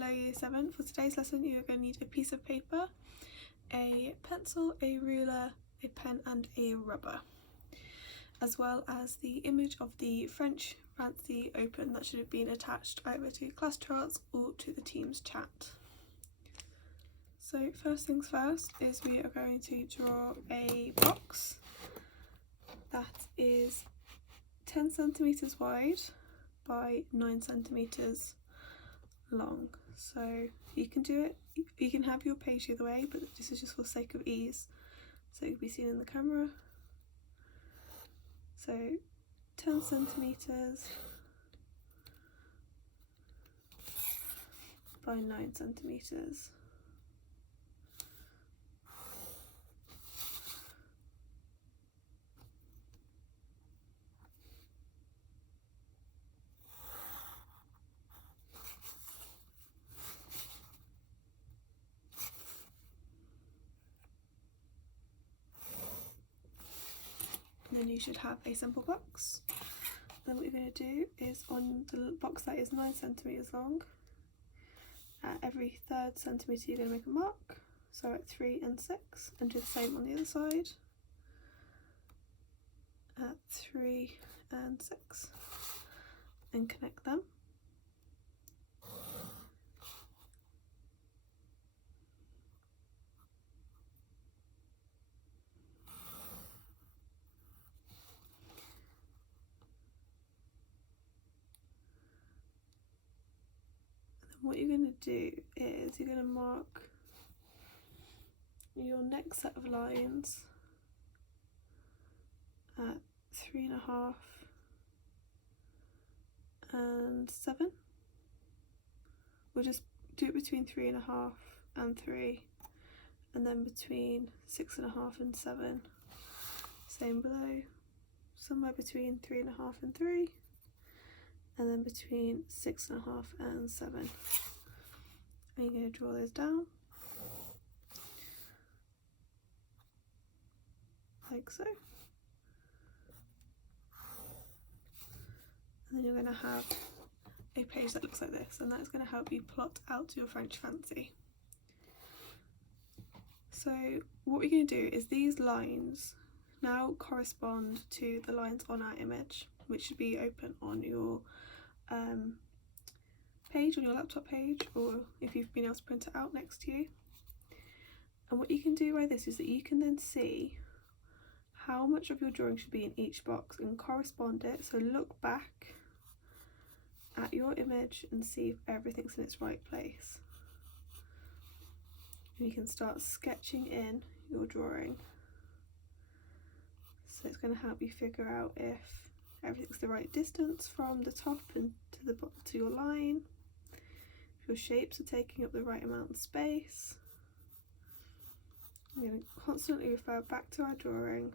Hello Year 7. For today's lesson you're going to need a piece of paper, a pencil, a ruler, a pen and a rubber, as well as the image of the French Fancy Open that should have been attached either to class charts or to the team's chat. So first things first is we are going to draw a box that is 10 centimetres wide by 9 centimetres long. So you can do it, you can have your page either way, but this is just for the sake of ease so it can be seen in the camera. So 10 centimetres by 9 centimetres. And then you should have a simple box. Then what you're going to do is on the box that is 9 centimetres long, at every third centimetre you're going to make a mark, so at 3 and 6, and do the same on the other side at 3 and 6 and connect them. What you're going to do is you're going to mark your next set of lines at 3.5 and 7. We'll just do it between 3.5 and 3, and then between 6.5 and 7. Same below, somewhere between 3.5 and 3. And then between 6.5 and 7. And you're going to draw those down like so. And then you're going to have a page that looks like this, and that's going to help you plot out your French Fancy. So what we're going to do is these lines now correspond to the lines on our image, which should be open on your page, on your laptop page, or if you've been able to print it out next to you. And what you can do by this is that you can then see how much of your drawing should be in each box and correspond it. So look back at your image and see if everything's in its right place. And you can start sketching in your drawing. So it's going to help you figure out if everything's the right distance from the top and to your line, if your shapes are taking up the right amount of space. I'm going to constantly refer back to our drawing,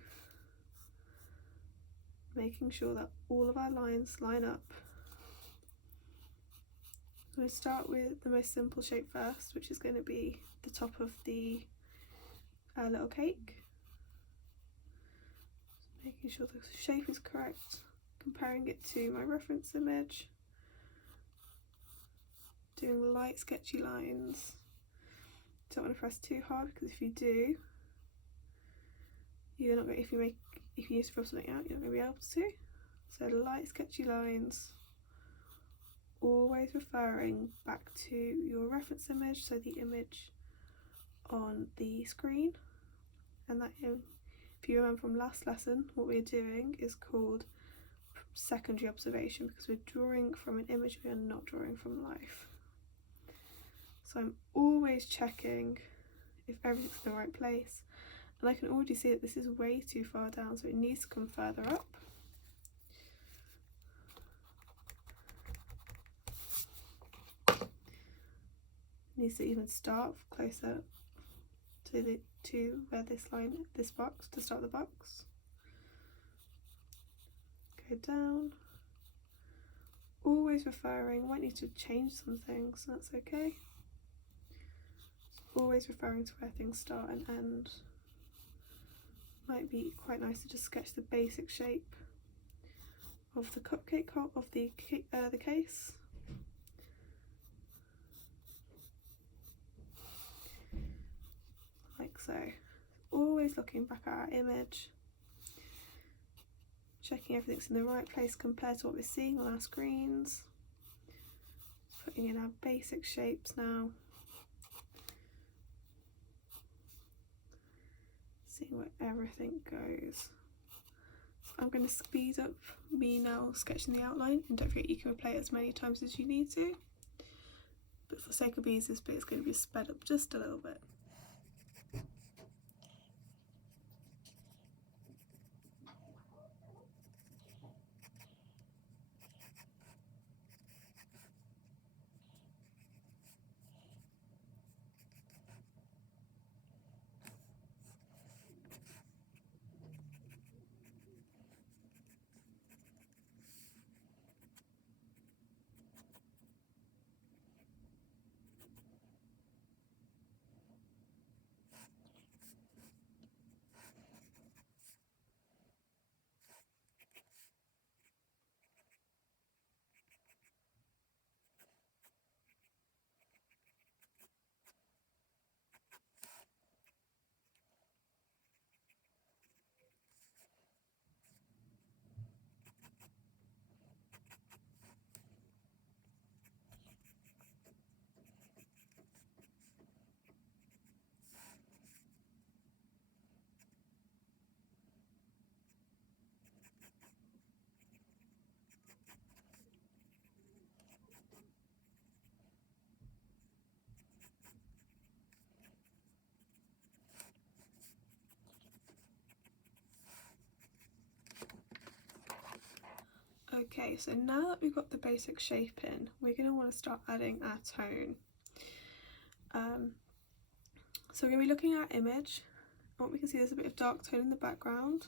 making sure that all of our lines line up. We start with the most simple shape first, which is going to be the top of the little cake. Making sure the shape is correct, comparing it to my reference image, doing light sketchy lines. Don't want to press too hard, because if you do, you're not going. If you need to fill something out, you're not going to be able to. So light sketchy lines, always referring back to your reference image, so the image on the screen. And that, if you remember from last lesson, what we're doing is called secondary observation, because we're drawing from an image, we are not drawing from life. So I'm always checking if everything's in the right place, and I can already see that this is way too far down, so it needs to come further up. It needs to even start closer to where this box, to start the box. Go down, always referring. Might need to change some things, that's okay. Always referring to where things start and end. Might be quite nice to just sketch the basic shape of the cupcake of the case. So always looking back at our image, checking everything's in the right place compared to what we're seeing on our screens. Putting in our basic shapes now. Seeing where everything goes. So I'm going to speed up me now sketching the outline, and don't forget you can replay it as many times as you need to. But for sake of ease, this bit is going to be sped up just a little bit. Okay, so now that we've got the basic shape in, we're going to want to start adding our tone. So we're going to be looking at our image. What we can see, there's a bit of dark tone in the background,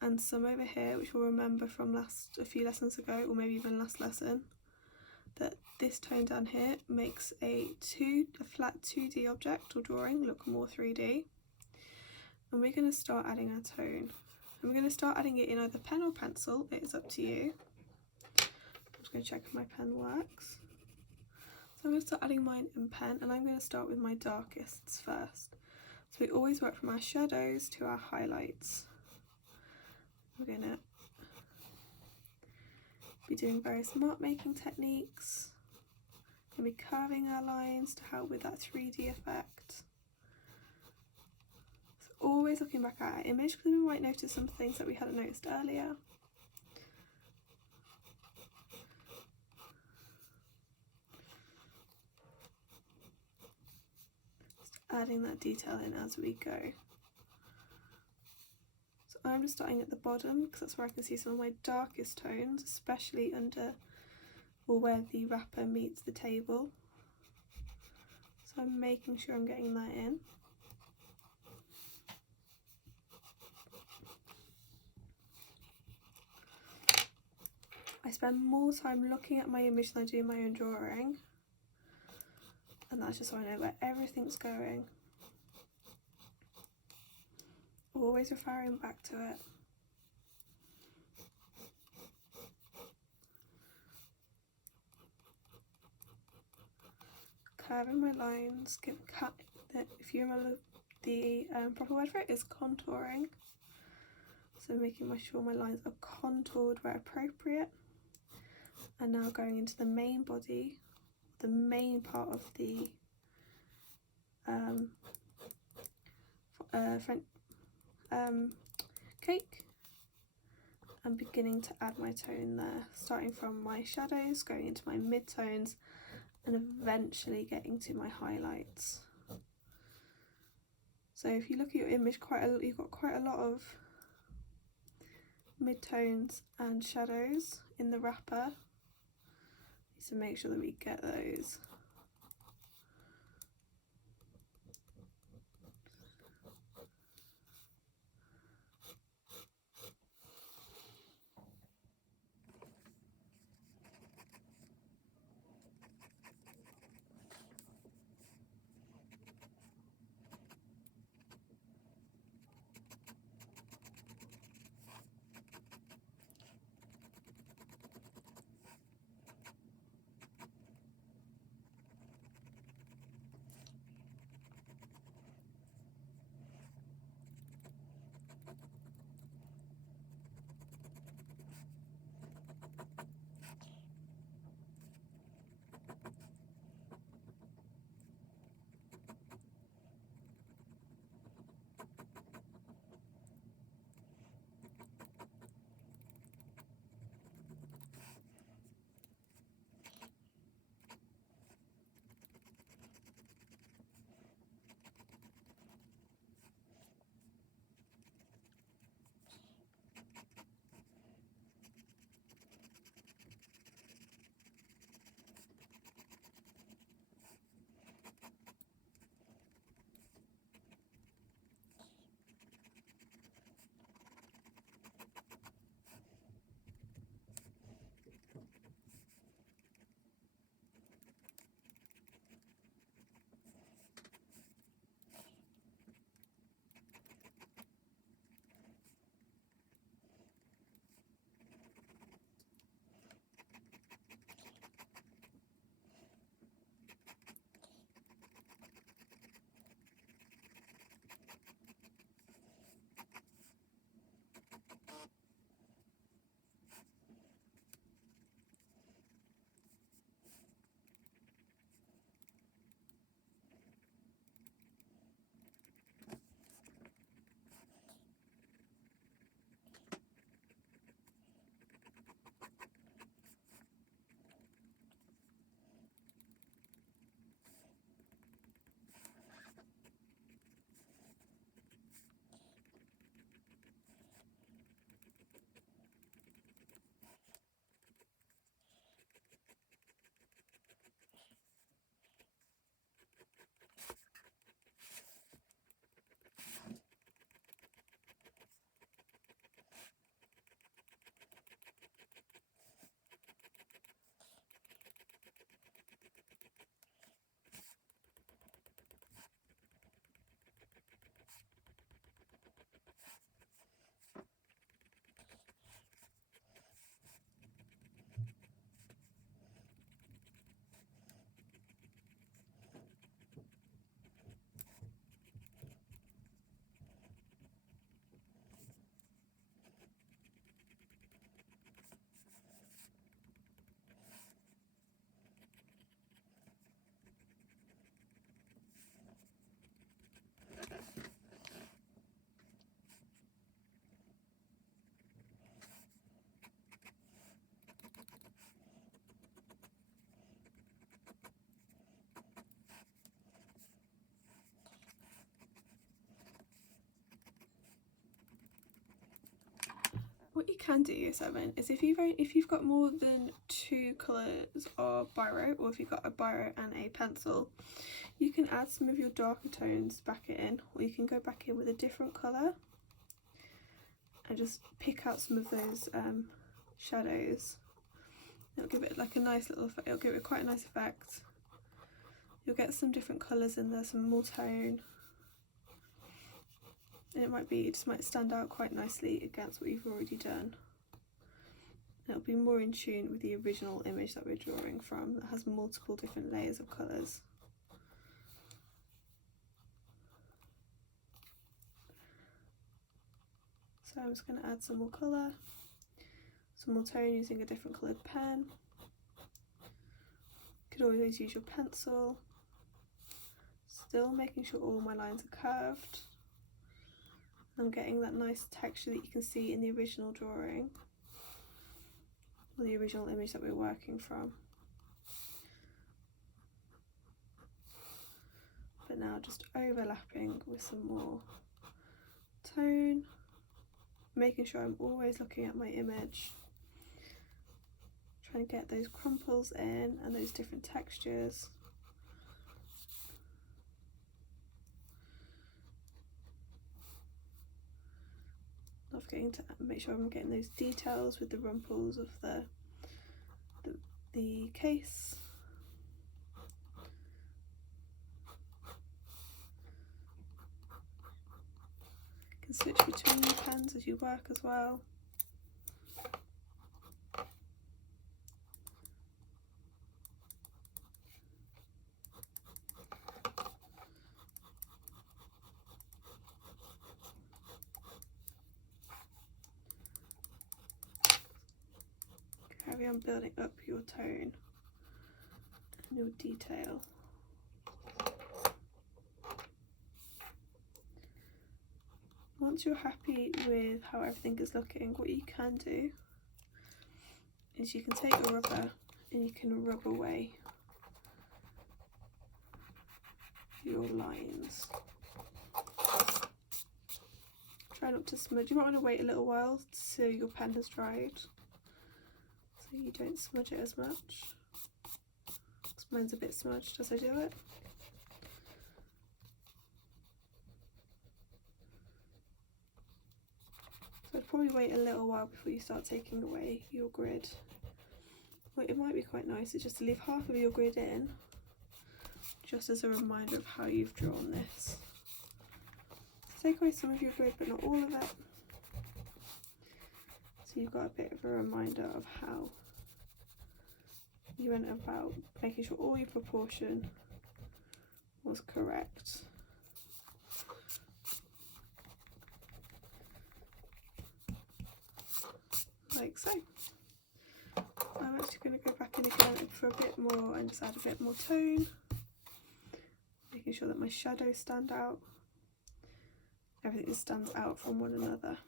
and some over here, which we'll remember from a few lessons ago, or maybe even last lesson, that this tone down here makes a flat 2D object or drawing look more 3D. And we're going to start adding our tone. And we're going to start adding it in either pen or pencil. It is up to you. I'm just going to check if my pen works. So I'm going to start adding mine in pen, and I'm going to start with my darkests first. So we always work from our shadows to our highlights. We're going to be doing various mark making techniques. We're going to be curving our lines to help with that 3D effect. So always looking back at our image, because we might notice some things that we hadn't noticed earlier. Just adding that detail in as we go. So I'm just starting at the bottom because that's where I can see some of my darkest tones, especially under or where the wrapper meets the table. So I'm making sure I'm getting that in. I spend more time looking at my image than I do my own drawing, and that's just so I know where everything's going. Always referring back to it. Curving my lines, if you remember the proper word for it is contouring. So making sure my lines are contoured where appropriate. And now going into the main body, the main part of the cake, and beginning to add my tone there, starting from my shadows, going into my mid-tones, and eventually getting to my highlights. So if you look at your image, you've got quite a lot of mid-tones and shadows in the wrapper, so make sure that we get those. What you can do, Year 7, is if you've got more than 2 colours of biro, or if you've got a biro and a pencil, you can add some of your darker tones back in, or you can go back in with a different colour and just pick out some of those shadows. It'll give it like a nice little effect. It'll give it quite a nice effect. You'll get some different colours in there, some more tone. And it just might stand out quite nicely against what you've already done. And it'll be more in tune with the original image that we're drawing from, that has multiple different layers of colours. So I'm just going to add some more colour, some more tone using a different coloured pen. You could always use your pencil. Still making sure all my lines are curved. I'm getting that nice texture that you can see in the original drawing, or the original image that we're working from. But now just overlapping with some more tone, making sure I'm always looking at my image, trying to get those crumples in and those different textures. Not forgetting to make sure I'm getting those details with the rumples of the case. You can switch between your pens as you work as well. Carry on building up your tone and your detail. Once you're happy with how everything is looking, what you can do is you can take a rubber and you can rub away your lines. Try not to smudge. You might want to wait a little while so your pen has dried, so you don't smudge it as much. Because mine's a bit smudged as I do it. So I'd probably wait a little while before you start taking away your grid. What it might be quite nice is just to leave half of your grid in, just as a reminder of how you've drawn this. So take away some of your grid but not all of it. So you've got a bit of a reminder of how you went about making sure all your proportion was correct. Like so. I'm actually going to go back in again for a bit more and just add a bit more tone, making sure that my shadows stand out, everything stands out from one another.